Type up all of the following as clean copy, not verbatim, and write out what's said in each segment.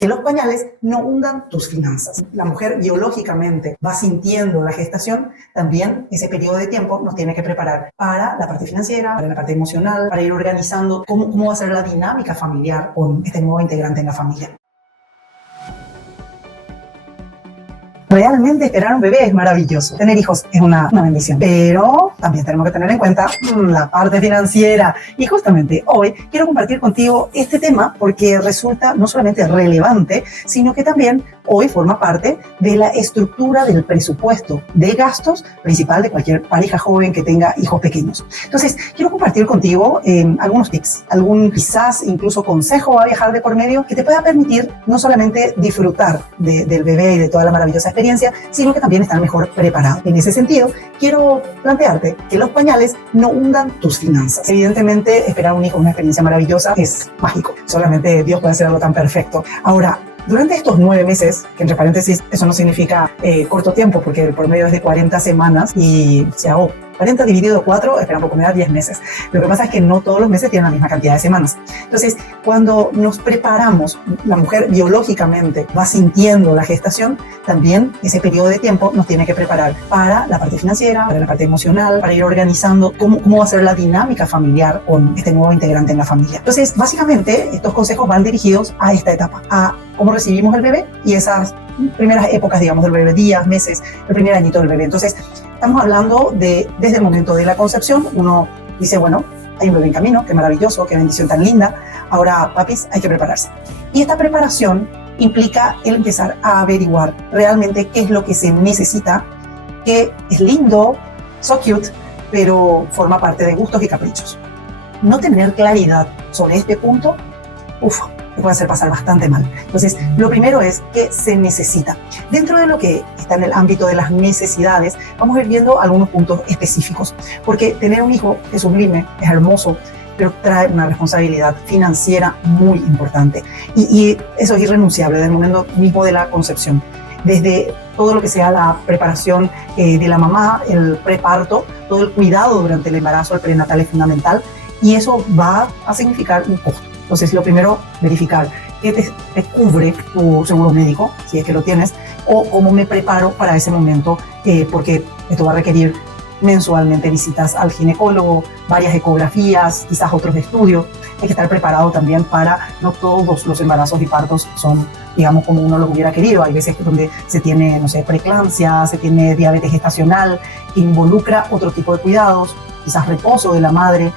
Que los pañales no hundan tus finanzas. La mujer biológicamente va sintiendo la gestación, también ese periodo de tiempo nos tiene que preparar para la parte financiera, para la parte emocional, para ir organizando cómo va a ser la dinámica familiar con este nuevo integrante en la familia. Realmente esperar un bebé es maravilloso. Tener hijos es una bendición. Pero también tenemos que tener en cuenta la parte financiera. Y justamente hoy quiero compartir contigo este tema porque resulta no solamente relevante, sino que también hoy forma parte de la estructura del presupuesto de gastos principal de cualquier pareja joven que tenga hijos pequeños. Entonces, quiero compartir contigo algunos tips, algún quizás incluso consejo a viajar de por medio que te pueda permitir no solamente disfrutar del bebé y de toda la maravillosa experiencia, sino que también estar mejor preparado. En ese sentido, quiero plantearte que los pañales no hundan tus finanzas. Evidentemente, esperar un hijo es una experiencia maravillosa, es mágico. Solamente Dios puede hacer algo tan perfecto. Ahora, durante estos 9 meses, que entre paréntesis, eso no significa corto tiempo, porque el promedio es de 40 semanas y se hago 40 dividido 4, espera un poco, me da 10 meses. Lo que pasa es que no todos los meses tienen la misma cantidad de semanas. Entonces, cuando nos preparamos, la mujer biológicamente va sintiendo la gestación, también ese periodo de tiempo nos tiene que preparar para la parte financiera, para la parte emocional, para ir organizando cómo va a ser la dinámica familiar con este nuevo integrante en la familia. Entonces, básicamente, estos consejos van dirigidos a esta etapa, a cómo recibimos el bebé y esas primeras épocas, digamos, del bebé, días, meses, el primer añito del bebé. Entonces, estamos hablando desde el momento de la concepción. Uno dice, bueno, hay un bebé en camino, qué maravilloso, qué bendición tan linda. Ahora, papis, hay que prepararse. Y esta preparación implica el empezar a averiguar realmente qué es lo que se necesita, que es lindo, so cute, pero forma parte de gustos y caprichos. No tener claridad sobre este punto, te puede hacer pasar bastante mal. Entonces, lo primero es que se necesita. Dentro de lo que está en el ámbito de las necesidades, vamos a ir viendo algunos puntos específicos, porque tener un hijo es sublime, es hermoso, pero trae una responsabilidad financiera muy importante. Y eso es irrenunciable del momento mismo de la concepción. Desde todo lo que sea la preparación de la mamá, el preparto, todo el cuidado durante el embarazo, el prenatal es fundamental, y eso va a significar un costo. Entonces, lo primero, verificar qué te cubre tu seguro médico, si es que lo tienes, o cómo me preparo para ese momento, porque esto va a requerir mensualmente visitas al ginecólogo, varias ecografías, quizás otros estudios. Hay que estar preparado también para no todos los embarazos y partos son, digamos, como uno los hubiera querido. Hay veces donde se tiene, no sé, preeclampsia, se tiene diabetes gestacional, que involucra otro tipo de cuidados, quizás reposo de la madre,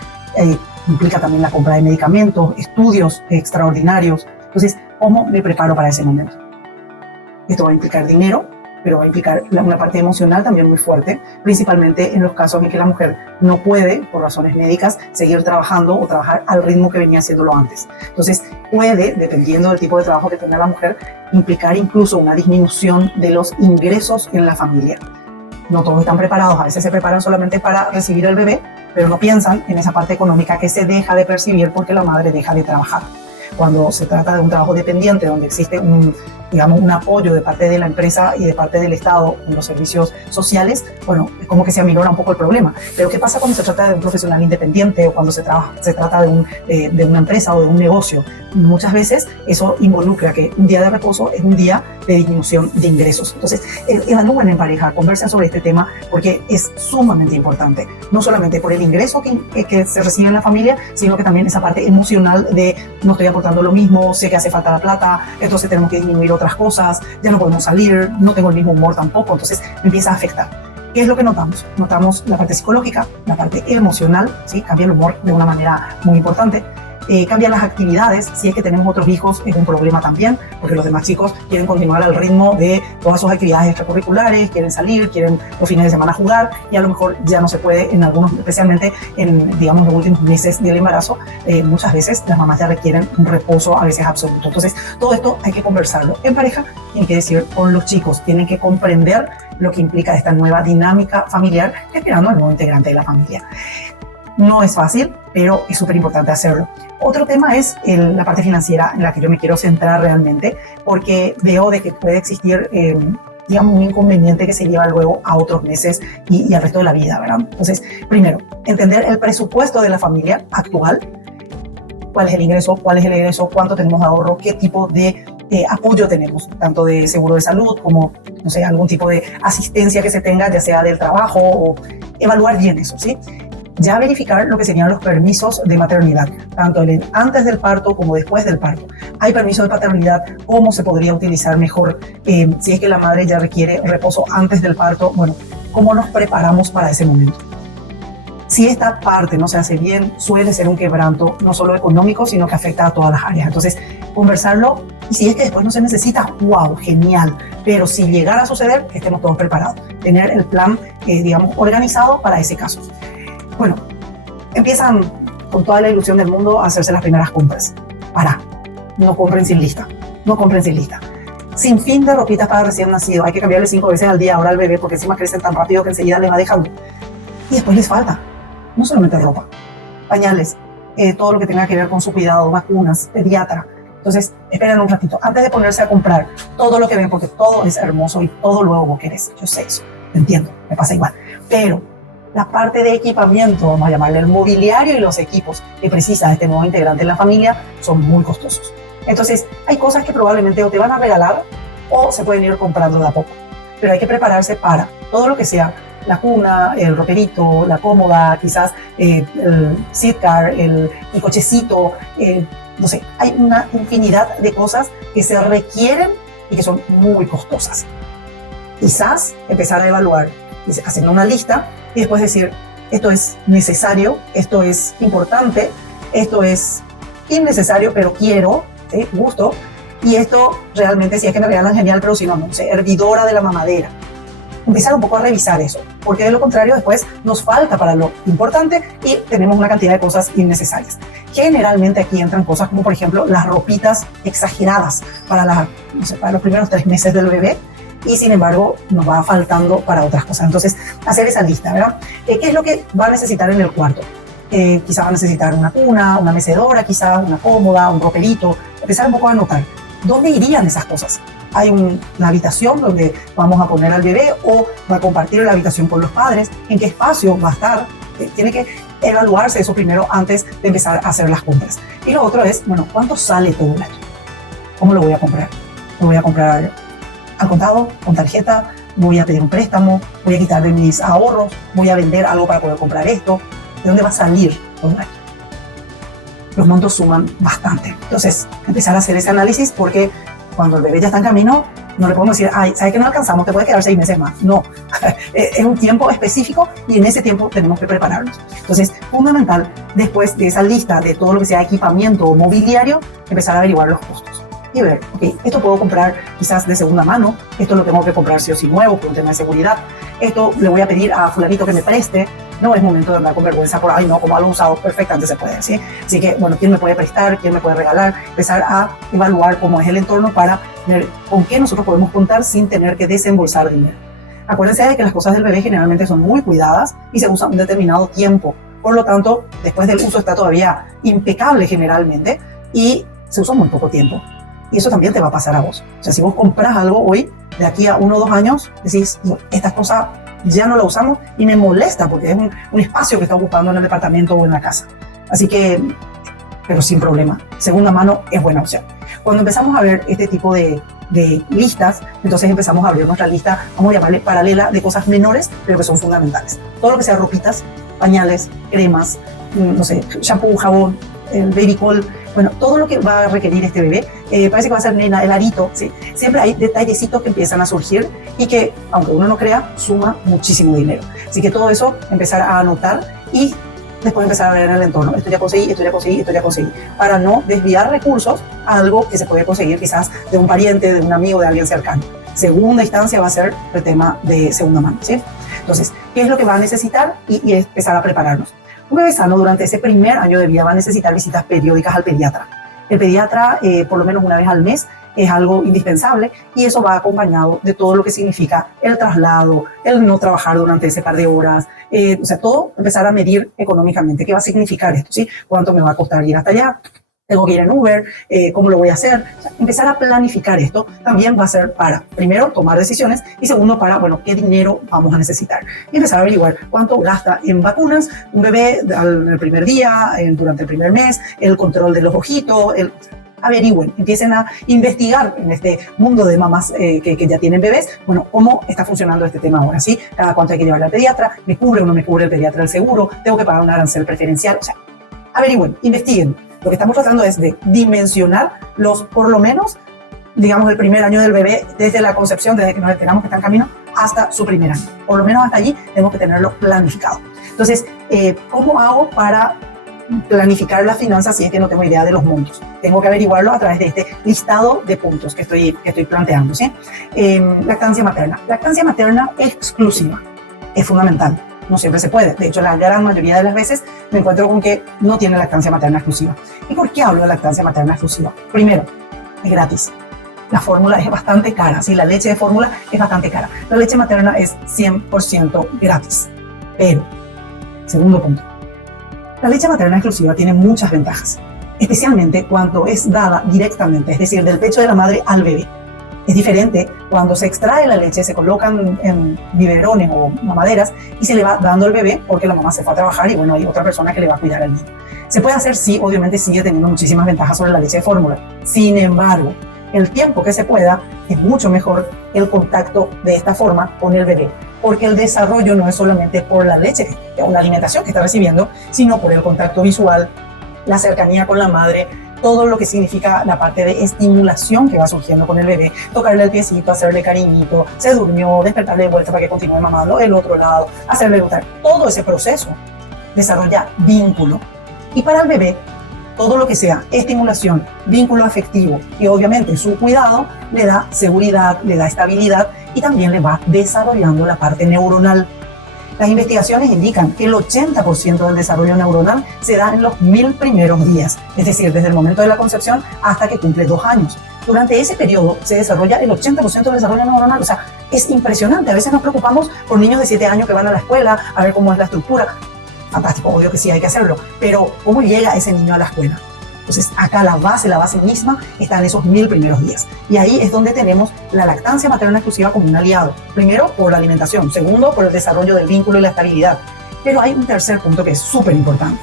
implica también la compra de medicamentos, estudios extraordinarios. Entonces, ¿cómo me preparo para ese momento? Esto va a implicar dinero, pero va a implicar una parte emocional también muy fuerte, principalmente en los casos en que la mujer no puede, por razones médicas, seguir trabajando o trabajar al ritmo que venía haciéndolo antes. Entonces, puede, dependiendo del tipo de trabajo que tenga la mujer, implicar incluso una disminución de los ingresos en la familia. No todos están preparados, a veces se preparan solamente para recibir el bebé, pero no piensan en esa parte económica que se deja de percibir porque la madre deja de trabajar. Cuando se trata de un trabajo dependiente, donde existe un apoyo de parte de la empresa y de parte del Estado en los servicios sociales, bueno, es como que se aminora un poco el problema. Pero ¿qué pasa cuando se trata de un profesional independiente o cuando se trata de una empresa o de un negocio? Muchas veces eso involucra que un día de reposo es un día de disminución de ingresos. Entonces, evalúen en pareja, conversen sobre este tema porque es sumamente importante. No solamente por el ingreso que se recibe en la familia, sino que también esa parte emocional de no estoy aportando lo mismo, sé que hace falta la plata, entonces tenemos que disminuir otras cosas, ya no podemos salir, no tengo el mismo humor tampoco, entonces me empieza a afectar. ¿Qué es lo que notamos? Notamos la parte psicológica, la parte emocional, ¿sí? Cambia el humor de una manera muy importante. Cambian las actividades, si es que tenemos otros hijos es un problema también, porque los demás chicos quieren continuar al ritmo de todas sus actividades extracurriculares, quieren salir, quieren los fines de semana jugar y a lo mejor ya no se puede en algunos, especialmente en, digamos, los últimos meses del embarazo, muchas veces las mamás ya requieren un reposo a veces absoluto. Entonces, todo esto hay que conversarlo en pareja, tienen que decir con los chicos, tienen que comprender lo que implica esta nueva dinámica familiar, esperando al nuevo integrante de la familia. No es fácil, pero es súper importante hacerlo. Otro tema es la parte financiera en la que yo me quiero centrar realmente, porque veo de que puede existir, digamos, un inconveniente que se lleva luego a otros meses y al resto de la vida, ¿verdad? Entonces, primero, entender el presupuesto de la familia actual, cuál es el ingreso, cuánto tenemos de ahorro, qué tipo de apoyo tenemos, tanto de seguro de salud como, no sé, algún tipo de asistencia que se tenga, ya sea del trabajo, o evaluar bien eso, ¿sí? Ya verificar lo que serían los permisos de maternidad, tanto antes del parto como después del parto. Hay permiso de paternidad, cómo se podría utilizar mejor, si es que la madre ya requiere reposo antes del parto, bueno, cómo nos preparamos para ese momento. Si esta parte no se hace bien, suele ser un quebranto no solo económico, sino que afecta a todas las áreas. Entonces, conversarlo, y si es que después no se necesita, wow, genial. Pero si llegara a suceder, que estemos todos preparados. Tener el plan, digamos, organizado para ese caso. Bueno, empiezan con toda la ilusión del mundo a hacerse las primeras compras. No compren sin lista. No compren sin lista. Sin fin de ropitas para recién nacido. Hay que cambiarle 5 veces al día ahora al bebé porque encima crecen tan rápido que enseguida les va dejando. Y después les falta. No solamente ropa, pañales, todo lo que tenga que ver con su cuidado, vacunas, pediatra. Entonces, esperen un ratito. Antes de ponerse a comprar todo lo que ven, porque todo es hermoso y todo luego vos querés. Yo sé eso, entiendo, me pasa igual. Pero la parte de equipamiento, vamos a llamarle el mobiliario y los equipos que precisa este nuevo integrante en la familia, son muy costosos. Entonces, hay cosas que probablemente o te van a regalar o se pueden ir comprando de a poco. Pero hay que prepararse para todo lo que sea la cuna, el roperito, la cómoda, quizás el sidecar, el cochecito, no sé, hay una infinidad de cosas que se requieren y que son muy costosas. Quizás empezar a evaluar, haciendo una lista y después decir, esto es necesario, esto es importante, esto es innecesario, pero quiero, ¿sí? Gusto, y esto realmente si es que me regalan genial, pero si no, no sé, hervidora de la mamadera. Empezar un poco a revisar eso, porque de lo contrario después nos falta para lo importante y tenemos una cantidad de cosas innecesarias. Generalmente aquí entran cosas como por ejemplo las ropitas exageradas para los primeros 3 meses del bebé y sin embargo nos va faltando para otras cosas. Entonces hacer esa lista, ¿verdad? ¿Qué es lo que va a necesitar en el cuarto? Quizás va a necesitar una cuna, una mecedora, quizás una cómoda, un roperito. Empezar un poco a anotar dónde irían esas cosas. Hay una habitación donde vamos a poner al bebé o va a compartir la habitación con los padres, en qué espacio va a estar. Tiene que evaluarse eso primero antes de empezar a hacer las compras. Y lo otro es, bueno, ¿cuánto sale todo esto? ¿Cómo lo voy a comprar? ¿Lo voy a comprar al contado, con tarjeta? ¿Voy a pedir un préstamo? ¿Voy a quitar de mis ahorros? ¿Voy a vender algo para poder comprar esto? ¿De dónde va a salir todo esto? Los montos suman bastante. Entonces, empezar a hacer ese análisis porque cuando el bebé ya está en camino, no le podemos decir, ay, ¿sabes que no alcanzamos? Te puede quedar 6 meses más. No, es un tiempo específico y en ese tiempo tenemos que prepararnos. Entonces, fundamental, después de esa lista de todo lo que sea equipamiento o mobiliario, empezar a averiguar los costos y ver, ok, esto puedo comprar quizás de segunda mano, esto lo tengo que comprar sí o sí nuevo por un tema de seguridad, esto le voy a pedir a fulanito que me preste. No es momento de andar con vergüenza por, ay no, como algo usado, perfectamente se puede decir. Así que, bueno, ¿quién me puede prestar? ¿Quién me puede regalar? Empezar a evaluar cómo es el entorno para ver con qué nosotros podemos contar sin tener que desembolsar dinero. Acuérdense de que las cosas del bebé generalmente son muy cuidadas y se usan un determinado tiempo. Por lo tanto, después del uso está todavía impecable generalmente y se usa muy poco tiempo. Y eso también te va a pasar a vos. O sea, si vos compras algo hoy, de aquí a 1 o 2 años, decís, esta cosa ya no la usamos y me molesta porque es un espacio que está ocupando en el departamento o en la casa. Así que, pero sin problema, segunda mano es buena opción. Cuando empezamos a ver este tipo de listas, entonces empezamos a abrir nuestra lista, vamos a llamarle paralela, de cosas menores, pero que son fundamentales. Todo lo que sea ropitas, pañales, cremas, no sé, shampoo, jabón, el baby call, bueno, todo lo que va a requerir este bebé, parece que va a ser nena, el arito, ¿sí? Siempre hay detallecitos que empiezan a surgir y que, aunque uno no crea, suma muchísimo dinero. Así que todo eso, empezar a anotar y después empezar a ver en el entorno. Esto ya conseguí, esto ya conseguí, esto ya conseguí. Para no desviar recursos a algo que se puede conseguir quizás de un pariente, de un amigo, de alguien cercano. Segunda instancia va a ser el tema de segunda mano, ¿sí? Entonces, ¿qué es lo que va a necesitar? Y empezar a prepararnos. Un bebé sano durante ese primer año de vida va a necesitar visitas periódicas al pediatra. El pediatra, por lo menos una vez al mes, es algo indispensable y eso va acompañado de todo lo que significa el traslado, el no trabajar durante ese par de horas, o sea, todo empezar a medir económicamente. ¿Qué va a significar esto? ¿Sí? ¿Cuánto me va a costar ir hasta allá? ¿Tengo que ir en Uber? ¿Cómo lo voy a hacer? O sea, empezar a planificar esto también va a ser para, primero, tomar decisiones y segundo, para, bueno, qué dinero vamos a necesitar. Y empezar a averiguar cuánto gasta en vacunas un bebé el primer día, durante el primer mes, el control de los ojitos, averigüen, empiecen a investigar en este mundo de mamás que ya tienen bebés, bueno, cómo está funcionando este tema ahora, ¿sí? Cada cuánto hay que llevarla al pediatra, me cubre o no me cubre el pediatra el seguro, tengo que pagar un arancel preferencial, o sea, averigüen, investiguen. Lo que estamos tratando es de dimensionar por lo menos, digamos, el primer año del bebé, desde la concepción, desde que nos enteramos que está en camino, hasta su primer año. Por lo menos hasta allí tenemos que tenerlo planificado. Entonces, ¿cómo hago para planificar las finanzas si es que no tengo idea de los montos? Tengo que averiguarlo a través de este listado de puntos que estoy planteando, ¿sí? Lactancia materna. Lactancia materna exclusiva es fundamental. No siempre se puede. De hecho, la gran mayoría de las veces me encuentro con que no tiene lactancia materna exclusiva. ¿Y por qué hablo de lactancia materna exclusiva? Primero, es gratis. La fórmula es bastante cara, ¿sí? La leche de fórmula es bastante cara. La leche materna es 100% gratis. Pero, segundo punto, la leche materna exclusiva tiene muchas ventajas, especialmente cuando es dada directamente, es decir, del pecho de la madre al bebé. Es diferente cuando se extrae la leche, se colocan en biberones o mamaderas y se le va dando al bebé porque la mamá se fue a trabajar y bueno, hay otra persona que le va a cuidar al niño. Se puede hacer, sí, obviamente sigue teniendo muchísimas ventajas sobre la leche de fórmula. Sin embargo, el tiempo que se pueda es mucho mejor el contacto de esta forma con el bebé, porque el desarrollo no es solamente por la leche o la alimentación que está recibiendo, sino por el contacto visual, la cercanía con la madre, todo lo que significa la parte de estimulación que va surgiendo con el bebé, tocarle el piecito, hacerle cariñito, se durmió, despertarle de vuelta para que continúe mamando el otro lado, hacerle gustar. Todo ese proceso desarrolla vínculo. Y para el bebé, todo lo que sea estimulación, vínculo afectivo y obviamente su cuidado le da seguridad, le da estabilidad y también le va desarrollando la parte neuronal. Las investigaciones indican que el 80% del desarrollo neuronal se da en los 1000 primeros días, es decir, desde el momento de la concepción hasta que cumple 2 años. Durante ese periodo se desarrolla el 80% del desarrollo neuronal, o sea, es impresionante. A veces nos preocupamos por niños de 7 años que van a la escuela a ver cómo es la estructura. Fantástico, obvio que sí hay que hacerlo, pero ¿cómo llega ese niño a la escuela? Entonces acá la base misma está en esos 1000 primeros días. Y ahí es donde tenemos la lactancia materna exclusiva como un aliado. Primero, por la alimentación. Segundo, por el desarrollo del vínculo y la estabilidad. Pero hay un tercer punto que es súper importante.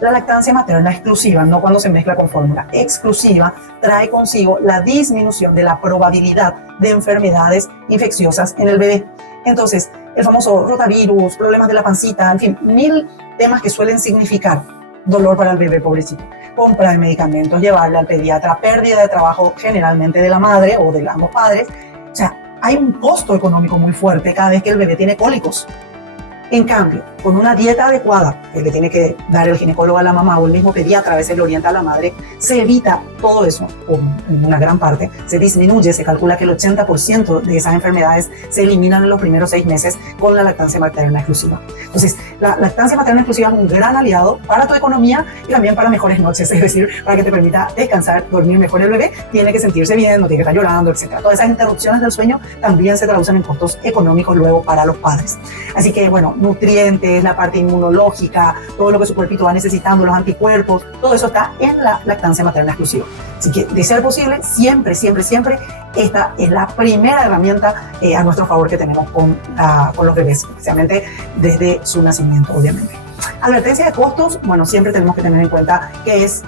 La lactancia materna exclusiva, no cuando se mezcla con fórmula, exclusiva, trae consigo la disminución de la probabilidad de enfermedades infecciosas en el bebé. Entonces, el famoso rotavirus, problemas de la pancita, en fin, 1000 temas que suelen significar dolor para el bebé, pobrecito. Compra de medicamentos, llevarle al pediatra, pérdida de trabajo generalmente de la madre o de ambos padres. O sea, hay un costo económico muy fuerte cada vez que el bebé tiene cólicos. En cambio, con una dieta adecuada que le tiene que dar el ginecólogo a la mamá o el mismo pediatra, a veces le orienta a la madre, se evita todo eso, o en una gran parte, se disminuye, se calcula que el 80% de esas enfermedades se eliminan en los primeros 6 meses con la lactancia materna exclusiva. Entonces, la lactancia materna exclusiva es un gran aliado para tu economía y también para mejores noches, es decir, para que te permita descansar, dormir mejor el bebé, tiene que sentirse bien, no tiene que estar llorando, etc. Todas esas interrupciones del sueño también se traducen en costos económicos luego para los padres. Así que, bueno, nutrientes, la parte inmunológica, todo lo que su cuerpito va necesitando, los anticuerpos, todo eso está en la lactancia materna exclusiva. Así que, de ser posible, siempre, esta es la primera herramienta a nuestro favor que tenemos con los bebés, especialmente desde su nacimiento, obviamente. Advertencia de costos, bueno, siempre tenemos que tener en cuenta que es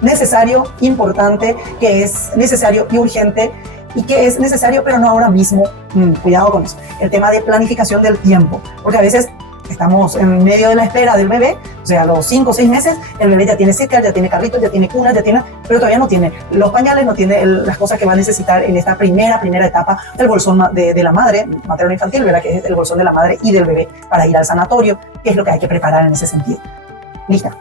necesario, importante, que es necesario y urgente, y que es necesario, pero no ahora mismo. Cuidado con eso. El tema de planificación del tiempo, porque a veces estamos en medio de la espera del bebé, o sea, a los 5 o 6 meses, el bebé ya tiene CITCA, ya tiene carritos, ya tiene cuna, pero todavía no tiene los pañales, no tiene las cosas que va a necesitar en esta primera etapa del bolsón de la madre, materno-infantil, ¿verdad? Que es el bolsón de la madre y del bebé para ir al sanatorio, que es lo que hay que preparar en ese sentido. Lista.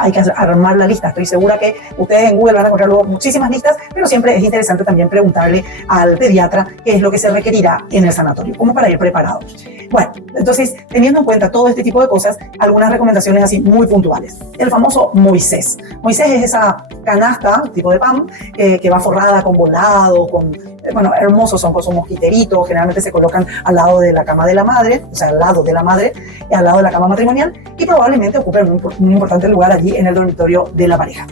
Hay que armar la lista. Estoy segura que ustedes en Google van a encontrar luego muchísimas listas, pero siempre es interesante también preguntarle al pediatra qué es lo que se requerirá en el sanatorio, como para ir preparado. Bueno, entonces, teniendo en cuenta todo este tipo de cosas, algunas recomendaciones así muy puntuales. El famoso Moisés. Moisés es esa canasta, tipo de pan, que va forrada con volado, bueno, hermosos son con su mosquiterito, generalmente se colocan al lado de la cama de la madre, o sea, al lado de la madre, y al lado de la cama matrimonial, y probablemente ocupen un importante lugar allí en el dormitorio de la pareja.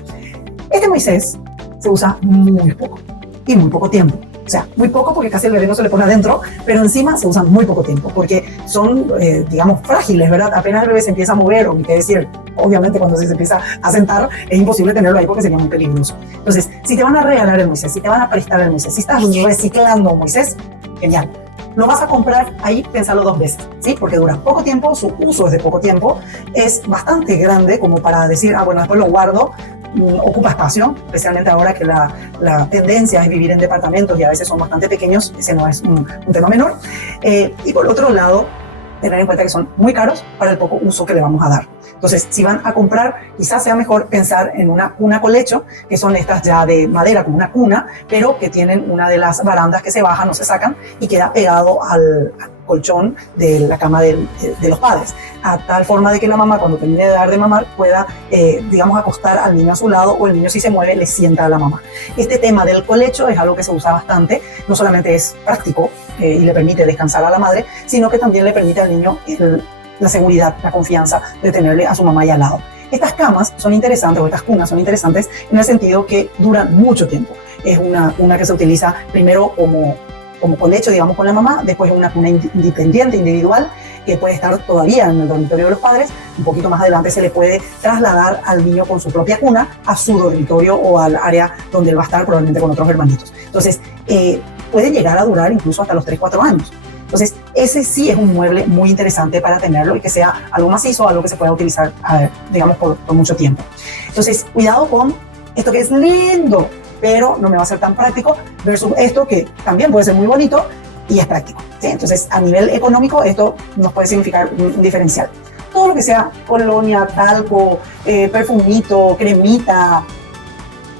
Este Moisés se usa muy poco y muy poco tiempo. O sea, muy poco porque casi el bebé no se le pone adentro, pero encima se usan muy poco tiempo porque son, digamos, frágiles, ¿verdad? Apenas el bebé se empieza a mover, o ni qué decir, obviamente cuando se empieza a sentar es imposible tenerlo ahí porque sería muy peligroso. Entonces, si te van a regalar el Moisés, si te van a prestar el Moisés, si estás reciclando un Moisés, genial. Lo vas a comprar ahí, pensalo 2 veces, ¿sí? Porque dura poco tiempo, su uso es de poco tiempo, es bastante grande como para decir, bueno, después lo guardo, ocupa espacio, especialmente ahora que la tendencia es vivir en departamentos y a veces son bastante pequeños, ese no es un tema menor. Y por otro lado, tener en cuenta que son muy caros para el poco uso que le vamos a dar. Entonces, si van a comprar, quizás sea mejor pensar en una cuna colecho, que son estas ya de madera, como una cuna, pero que tienen una de las barandas que se bajan o se sacan y queda pegado al colchón de la cama de los padres, a tal forma de que la mamá, cuando termine de dar de mamar, pueda, digamos, acostar al niño a su lado, o el niño, si se mueve, le sienta a la mamá. Este tema del colecho es algo que se usa bastante, no solamente es práctico y le permite descansar a la madre, sino que también le permite al niño la seguridad, la confianza de tenerle a su mamá ahí al lado. Estas camas son interesantes, o estas cunas son interesantes en el sentido que duran mucho tiempo. Es una cuna que se utiliza primero como colecho, digamos, con la mamá, después una cuna independiente, individual, que puede estar todavía en el dormitorio de los padres. Un poquito más adelante se le puede trasladar al niño con su propia cuna a su dormitorio o al área donde él va a estar, probablemente con otros hermanitos. Entonces, puede llegar a durar incluso hasta los 3-4 años. Entonces, ese sí es un mueble muy interesante para tenerlo y que sea algo macizo, algo que se pueda utilizar, digamos, por mucho tiempo. Entonces, cuidado con esto que es lindo, pero no me va a ser tan práctico, versus esto que también puede ser muy bonito y es práctico, ¿sí? Entonces, a nivel económico, esto nos puede significar un diferencial. Todo lo que sea colonia, talco, perfumito, cremita,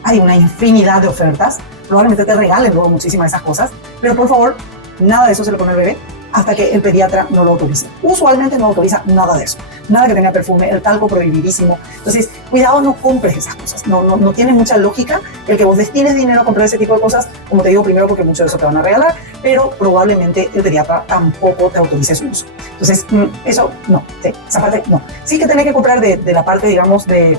hay una infinidad de ofertas. Probablemente te regalen luego muchísimas de esas cosas, pero por favor, nada de eso se le pone al bebé hasta que el pediatra no lo autorice. Usualmente no autoriza nada de eso, nada que tenga perfume, el talco prohibidísimo. Entonces, cuidado, no compres esas cosas, no tiene mucha lógica el que vos destines dinero a comprar ese tipo de cosas, como te digo, primero porque mucho de eso te van a regalar, pero probablemente el pediatra tampoco te autorice su uso. Entonces, eso no, sí, esa parte no. Sí que tenés que comprar de la parte, digamos, de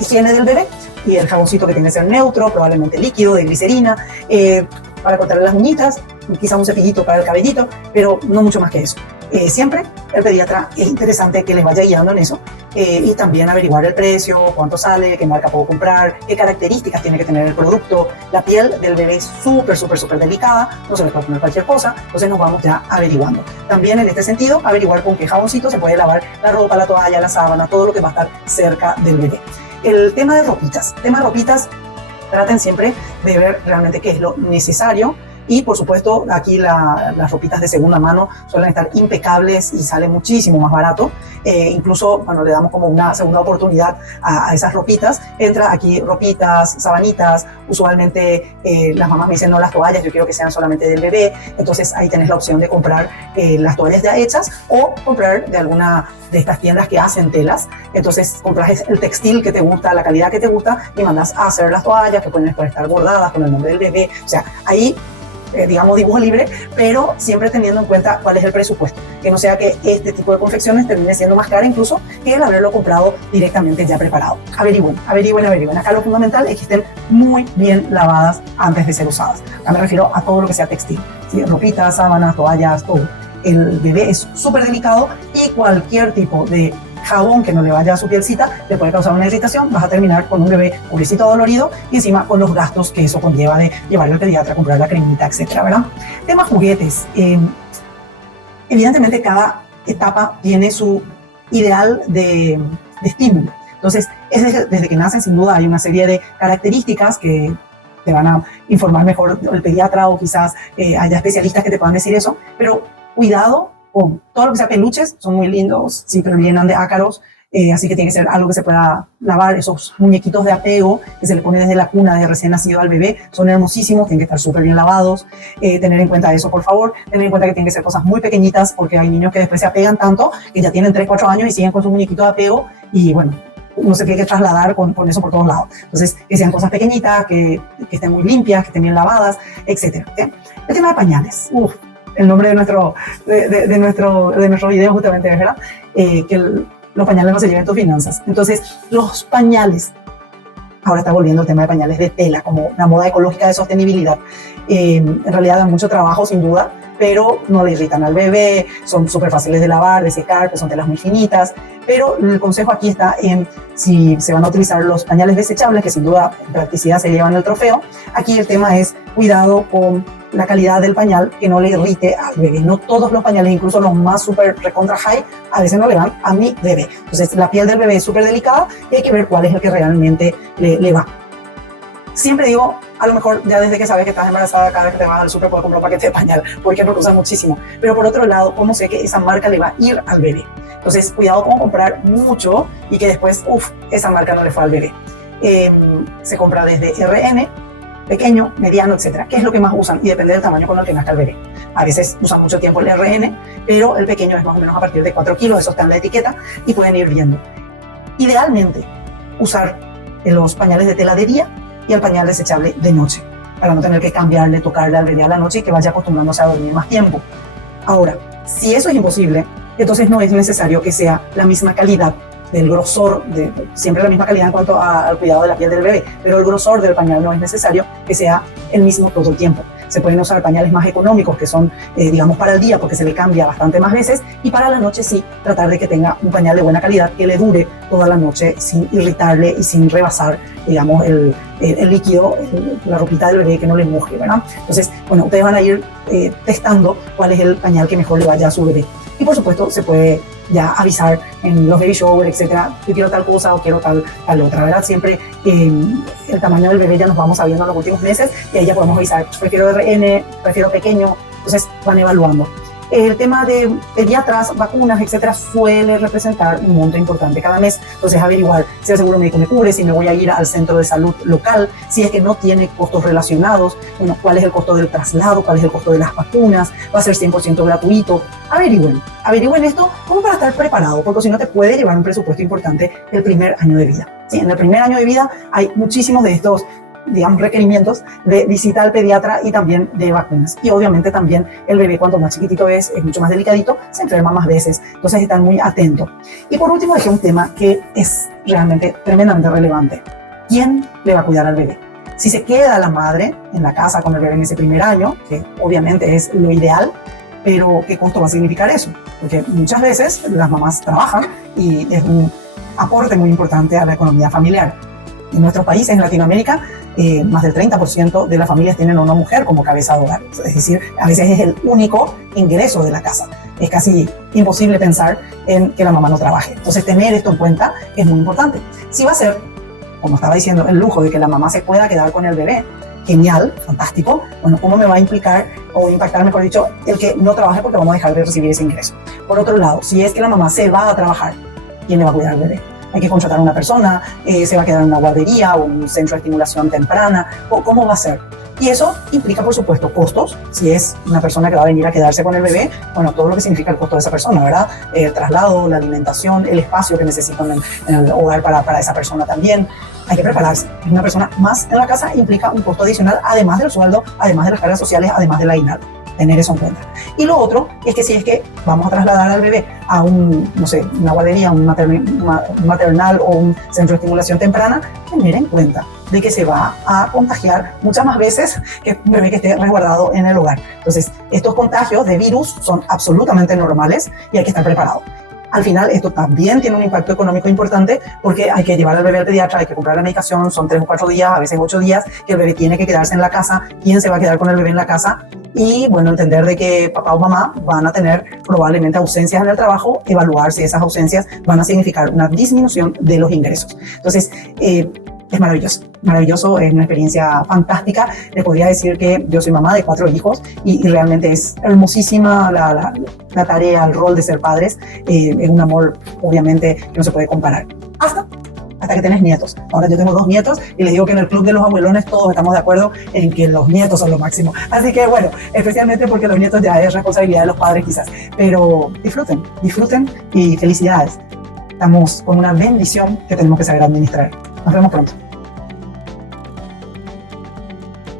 higiene del bebé, y el jaboncito que tiene que ser neutro, probablemente líquido, de glicerina, para cortarle las uñitas, quizá un cepillito para el cabellito, pero no mucho más que eso. Siempre el pediatra es interesante que les vaya guiando en eso, y también averiguar el precio, cuánto sale, qué marca puedo comprar, qué características tiene que tener el producto. La piel del bebé es súper delicada, no se le puede poner cualquier cosa, entonces nos vamos ya averiguando. También en este sentido, averiguar con qué jaboncito se puede lavar la ropa, la toalla, la sábana, todo lo que va a estar cerca del bebé. El tema de ropitas, traten siempre de ver realmente qué es lo necesario. Y por supuesto, aquí las ropitas de segunda mano suelen estar impecables y sale muchísimo más barato. Incluso, bueno, le damos como una segunda oportunidad a esas ropitas. Entra aquí ropitas, sabanitas. Usualmente las mamás me dicen, no, las toallas, yo quiero que sean solamente del bebé. Entonces ahí tenés la opción de comprar las toallas ya hechas, o comprar de alguna de estas tiendas que hacen telas. Entonces compras el textil que te gusta, la calidad que te gusta, y mandas a hacer las toallas que pueden estar bordadas con el nombre del bebé. O sea, ahí digamos, dibujo libre, pero siempre teniendo en cuenta cuál es el presupuesto, que no sea que este tipo de confecciones termine siendo más cara incluso que el haberlo comprado directamente ya preparado. Averigüen. Acá lo fundamental es que estén muy bien lavadas antes de ser usadas. Acá me refiero a todo lo que sea textil, ¿sí? Ropitas, sábanas, toallas, todo. El bebé es súper delicado y cualquier tipo de jabón que no le vaya a su pielcita le puede causar una irritación. Vas a terminar con un bebé pobrecito dolorido y encima con los gastos que eso conlleva de llevarle al pediatra, comprar la cremita, etcétera, ¿verdad? Tema juguetes. Evidentemente cada etapa tiene su ideal de estímulo. Entonces, desde que nacen, sin duda, hay una serie de características que te van a informar mejor el pediatra, o quizás haya especialistas que te puedan decir eso, pero cuidado con todo lo que sea peluches. Son muy lindos, siempre llenan de ácaros, así que tiene que ser algo que se pueda lavar. Esos muñequitos de apego que se le pone desde la cuna de recién nacido al bebé son hermosísimos, tienen que estar súper bien lavados. Tener en cuenta eso, por favor. Tener en cuenta que tienen que ser cosas muy pequeñitas, porque hay niños que después se apegan tanto que ya tienen 3-4 años y siguen con su muñequito de apego, y bueno, uno se tiene que trasladar con eso por todos lados. Entonces, que sean cosas pequeñitas, que estén muy limpias, que estén bien lavadas, etc. El tema de pañales. El nombre de nuestro video justamente es, ¿verdad? Que los pañales no se lleven tus finanzas. Entonces, los pañales ahora está volviendo el tema de pañales de tela como una moda ecológica de sostenibilidad. En realidad dan mucho trabajo, sin duda, pero no le irritan al bebé, son súper fáciles de lavar, de secar, pues son telas muy finitas. Pero el consejo aquí está en si se van a utilizar los pañales desechables, que sin duda en practicidad se llevan el trofeo. Aquí el tema es cuidado con la calidad del pañal, que no le irrite al bebé. No todos los pañales, incluso los más súper recontra high, a veces no le van a mi bebé. Entonces la piel del bebé es súper delicada y hay que ver cuál es el que realmente le va. Siempre digo, a lo mejor ya desde que sabes que estás embarazada, cada vez que te vas al súper puedes comprar un paquete de pañal, porque lo usan muchísimo. Pero por otro lado, ¿cómo sé que esa marca le va a ir al bebé? Entonces, cuidado con comprar mucho y que después, esa marca no le fue al bebé. Se compra desde RN, pequeño, mediano, etcétera. ¿Qué es lo que más usan? Y depende del tamaño con el que nazca el bebé. A veces usan mucho tiempo el RN, pero el pequeño es más o menos a partir de 4 kilos, eso está en la etiqueta y pueden ir viendo. Idealmente, usar los pañales de tela de día y el pañal desechable de noche, para no tener que cambiarle, tocarle al bebé a la noche y que vaya acostumbrándose a dormir más tiempo. Ahora, si eso es imposible, entonces no es necesario que sea la misma calidad del grosor, siempre la misma calidad en cuanto al cuidado de la piel del bebé, pero el grosor del pañal no es necesario que sea el mismo todo el tiempo. Se pueden usar pañales más económicos que son, digamos, para el día porque se le cambia bastante más veces, y para la noche sí, tratar de que tenga un pañal de buena calidad que le dure toda la noche sin irritarle y sin rebasar, digamos, el líquido, la ropita del bebé, que no le moje, ¿verdad? Entonces, bueno, ustedes van a ir testando cuál es el pañal que mejor le vaya a su bebé. Y por supuesto se puede ya avisar en los baby shower, etcétera, yo quiero tal cosa o quiero tal otra, ¿verdad? Siempre el tamaño del bebé ya nos vamos sabiendo en los últimos meses y ahí ya podemos avisar, prefiero RN, prefiero pequeño, entonces van evaluando. El tema de pediatras, vacunas, etcétera, suele representar un monto importante cada mes. Entonces, averiguar si el seguro médico me cubre, si me voy a ir al centro de salud local, si es que no tiene costos relacionados, bueno, cuál es el costo del traslado, cuál es el costo de las vacunas, va a ser 100% gratuito. Averigüen esto como para estar preparado, porque si no te puede llevar un presupuesto importante el primer año de vida. ¿Sí? En el primer año de vida hay muchísimos de estos, digamos, requerimientos de visita al pediatra y también de vacunas. Y obviamente también el bebé, cuanto más chiquitito es mucho más delicadito, se enferma más veces. Entonces están muy atentos. Y por último dejé un tema que es realmente tremendamente relevante. ¿Quién le va a cuidar al bebé? Si se queda la madre en la casa con el bebé en ese primer año, que obviamente es lo ideal, pero ¿qué costo va a significar eso? Porque muchas veces las mamás trabajan y es un aporte muy importante a la economía familiar. En nuestros países, en Latinoamérica, más del 30% de las familias tienen a una mujer como cabeza de hogar. Es decir, a veces es el único ingreso de la casa. Es casi imposible pensar en que la mamá no trabaje. Entonces, tener esto en cuenta es muy importante. Si va a ser, como estaba diciendo, el lujo de que la mamá se pueda quedar con el bebé, genial, fantástico. Bueno, ¿cómo me va a implicar o impactar, mejor dicho, el que no trabaje porque vamos a dejar de recibir ese ingreso? Por otro lado, si es que la mamá se va a trabajar, ¿quién le va a cuidar al bebé? Hay que contratar a una persona, se va a quedar en una guardería o un centro de estimulación temprana, o cómo va a ser. Y eso implica, por supuesto, costos. Si es una persona que va a venir a quedarse con el bebé, bueno, todo lo que significa el costo de esa persona, ¿verdad? El traslado, la alimentación, el espacio que necesitan en el hogar para esa persona también. Hay que prepararse. Una persona más en la casa implica un costo adicional, además del sueldo, además de las cargas sociales, además del aguinaldo. Tener eso en cuenta. Y lo otro es que si es que vamos a trasladar al bebé a una guardería, un maternal o un centro de estimulación temprana, tener en cuenta de que se va a contagiar muchas más veces que un bebé que esté resguardado en el hogar. Entonces, estos contagios de virus son absolutamente normales y hay que estar preparado. Al final, esto también tiene un impacto económico importante porque hay que llevar al bebé al pediatra, hay que comprar la medicación, son 3 o 4 días, a veces 8 días, que el bebé tiene que quedarse en la casa. ¿Quién se va a quedar con el bebé en la casa? Y, bueno, entender de que papá o mamá van a tener probablemente ausencias en el trabajo, evaluar si esas ausencias van a significar una disminución de los ingresos. Entonces, es maravilloso, es una experiencia fantástica. Les podría decir que yo soy mamá de 4 hijos y realmente es hermosísima la tarea, el rol de ser padres. Es un amor, obviamente, que no se puede comparar. Hasta que tenés nietos. Ahora yo tengo 2 nietos y les digo que en el club de los abuelones todos estamos de acuerdo en que los nietos son lo máximo. Así que bueno, especialmente porque los nietos ya es responsabilidad de los padres quizás. Pero disfruten y felicidades. Estamos con una bendición que tenemos que saber administrar. Nos vemos pronto.